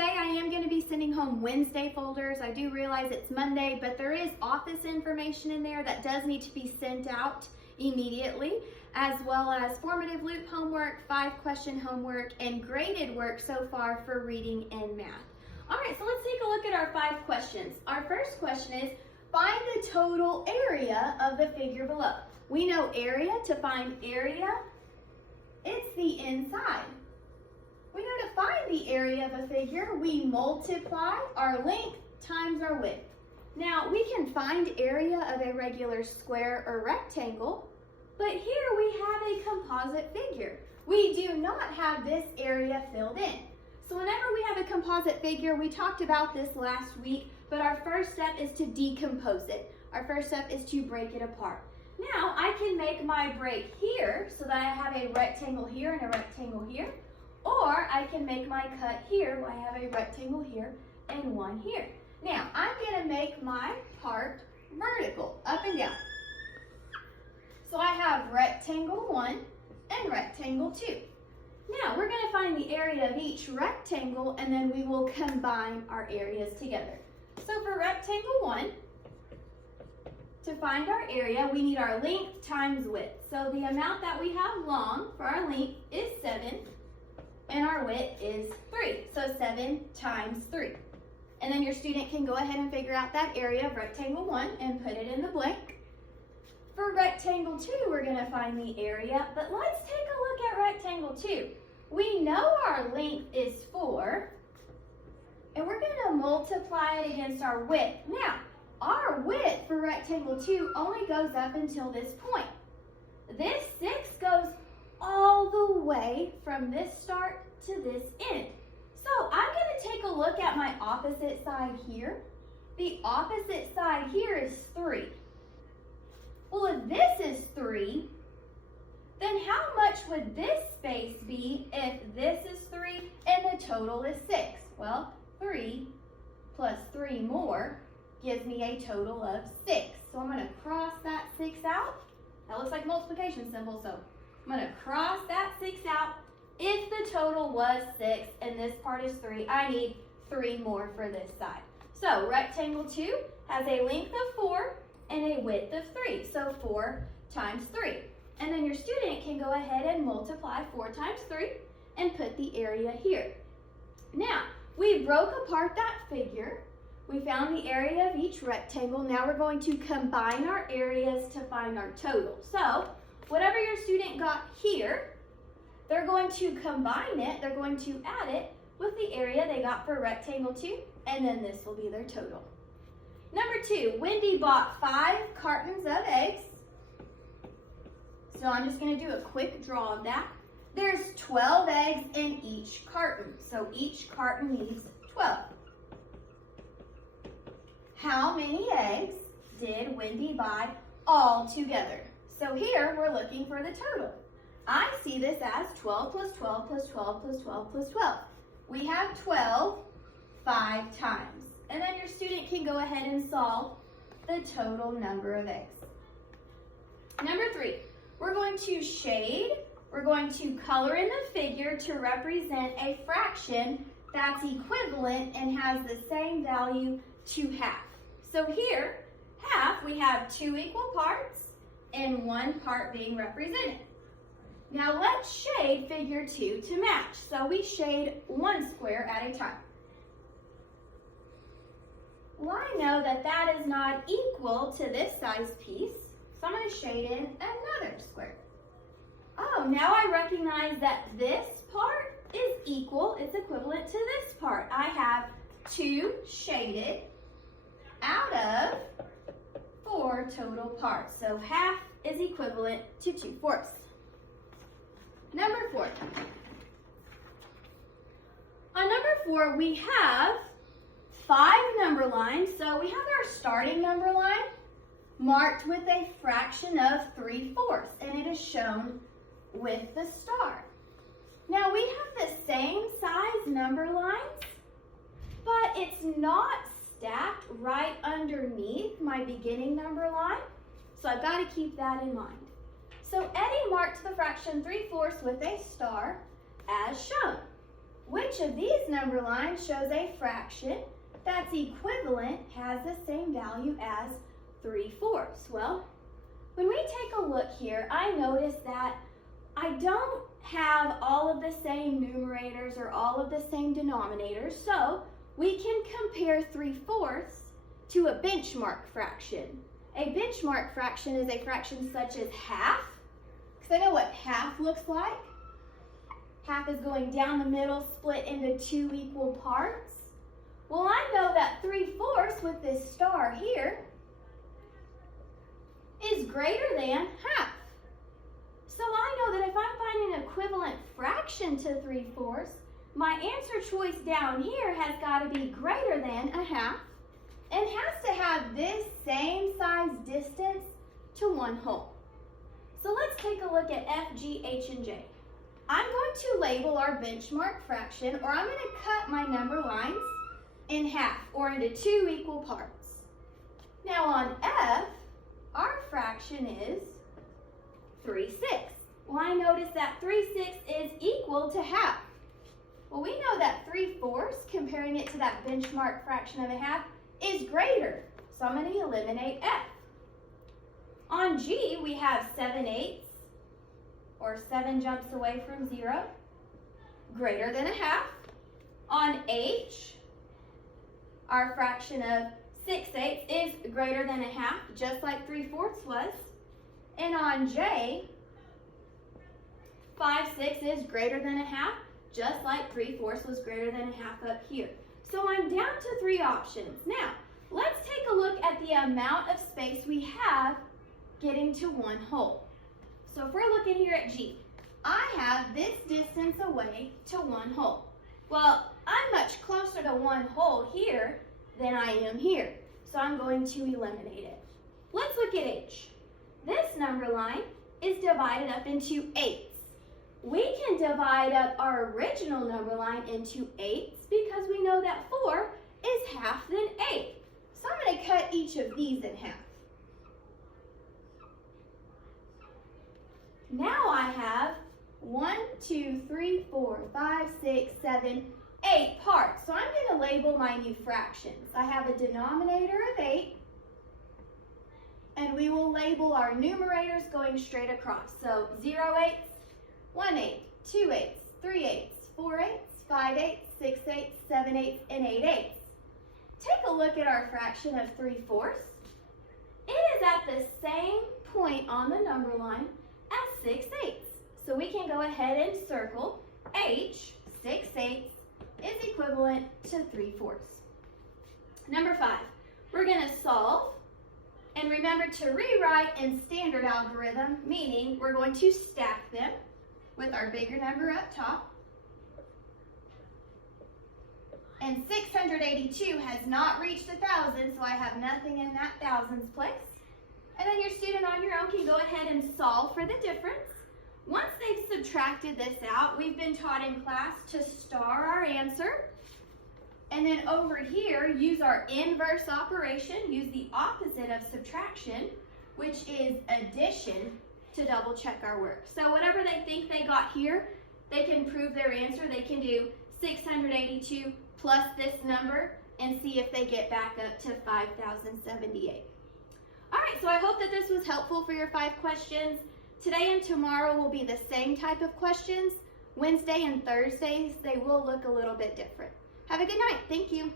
today I am going to be sending home Wednesday folders. I do realize it's Monday, but there is office information in there that does need to be sent out immediately, as well as formative loop homework, 5-question homework, and graded work so far for reading and math. All right, so let's take a look at our 5 questions. Our first question is, find the total area of the figure below. We know area. To find area, it's the inside. We know to find the area of a figure, we multiply our length times our width. Now, we can find area of a regular square or rectangle, but here we have a composite figure. We do not have this area filled in. So whenever we have a composite figure, we talked about this last week, but our first step is to decompose it. Our first step is to break it apart. Now, I can make my break here so that I have a rectangle here and a rectangle here, or I can make my cut here where I have a rectangle here and one here. Now, I'm going to make my part vertical, up and down. So I have rectangle 1 and rectangle 2. Now, we're going to find the area of each rectangle, and then we will combine our areas together. So for rectangle 1, to find our area, we need our length times width. So the amount that we have long for our length is 7, and our width is 3. So 7 times 3. And then your student can go ahead and figure out that area of rectangle 1 and put it in the blank. For rectangle 2, we're going to find the area, but let's take a look at rectangle 2. We know our length is 4, and we're going to multiply it against our width. Now, our width for rectangle 2 only goes up until this point. This 6 goes all the way from this start to this end. So I'm going to take a look at my opposite side here. The opposite side here is 3. Well, if this is 3, then how much would this space be if this is 3 and the total is 6? Well, 3 plus 3 more gives me a total of 6. So I'm going to cross that 6 out. That looks like multiplication symbol, so I'm going to cross that 6 out. If the total was 6 and this part is 3, I need 3 more for this side. So rectangle 2 has a length of 4 and a width of 3. So 4 times 3. And then your student can go ahead and multiply 4 times 3 and put the area here. Now, we broke apart that figure. We found the area of each rectangle. Now we're going to combine our areas to find our total. So whatever your student got here, they're going to combine it, they're going to add it with the area they got for rectangle 2, and then this will be their total. Number 2, Wendy bought 5 cartons of eggs. So I'm just going to do a quick draw of that. There's 12 eggs in each carton, so each carton needs 12. How many eggs did Wendy buy all together? So here we're looking for the total. I see this as 12 plus 12 plus 12 plus 12 plus 12. We have 12 5 times. And then your student can go ahead and solve the total number of eggs. Number 3, we're going to shade. We're going to color in the figure to represent a fraction that's equivalent and has the same value to half. So here, half, we have 2 equal parts and 1 part being represented. Now let's shade figure 2 to match. So we shade 1 square at a time. Well, I know that that is not equal to this size piece, so I'm going to shade in another square. Oh, now I recognize that this part is equal, it's equivalent to this part. I have 2 shaded out of 4 total parts. So half is equivalent to 2/4. Number 4. On number 4, we have 5 number lines. So we have our starting number line marked with a fraction of 3/4, and it is shown with the star. Now we have the same size number lines, but it's not stacked right underneath my beginning number line, so I've got to keep that in mind. So Eddie marked the fraction 3/4 with a star as shown. which of these number lines shows a fraction that's equivalent, has the same value as 3/4? Well, when we take a look here, I notice that I don't have all of the same numerators or all of the same denominators, so we can compare 3/4 to a benchmark fraction. A benchmark fraction is a fraction such as half, because I know what half looks like. Half is going down the middle, split into 2 equal parts. Well, I know that 3/4 with this star here is greater than half. So I know that if I'm finding an equivalent fraction to 3/4, my answer choice down here has got to be greater than a half and has to have this same size distance to 1 whole. So let's take a look at F, G, H, and J. I'm going to label our benchmark fraction, or I'm going to cut my number lines in half or into 2 equal parts. Now on F, our fraction is 3/6. Well, I notice that 3/6 is equal to half. Well, we know that 3/4, comparing it to that benchmark fraction of a half, is greater. So I'm going to eliminate F. On G, we have 7/8, or 7 jumps away from 0, greater than a half. On H, our fraction of 6/8 is greater than a half, just like 3/4 was. And on J, 5/6 is greater than a half, just like 3/4 was greater than a half up here. So I'm down to 3 options. Now, let's take a look at the amount of space we have getting to 1 whole. So if we're looking here at G, I have this distance away to 1 whole. Well, I'm much closer to 1 whole here than I am here, so I'm going to eliminate it. Let's look at H. This number line is divided up into 8s. We can divide up our original number line into 8s because we know that 4 is half than 8. So I'm going to cut each of these in half. Now I have 1, 2, 3, 4, 5, 6, 7, 8 parts. So I'm going to label my new fractions. I have a denominator of 8, and we will label our numerators going straight across. So 0/8, 1/8, 2/8, 3/8, 4/8, 5/8, 6/8, 7/8, and 8/8. Take a look at our fraction of 3/4. It is at the same point on the number line as 6/8. So we can go ahead and circle H, 6/8, is equivalent to 3/4. Number 5, we're going to solve. And remember to rewrite in standard algorithm, meaning we're going to stack them with our bigger number up top. And 682 has not reached 1,000, so I have nothing in that thousands place. And then your student on your own can go ahead and solve for the difference. Once they've subtracted this out, we've been taught in class to star our answer. And then over here, use our inverse operation, use the opposite of subtraction, which is addition, to double check our work. So whatever they think they got here, they can prove their answer. They can do 682 plus this number and see if they get back up to 5,078. All right, so I hope that this was helpful for your 5 questions. Today and tomorrow will be the same type of questions. Wednesday and Thursdays, they will look a little bit different. Have a good night. Thank you.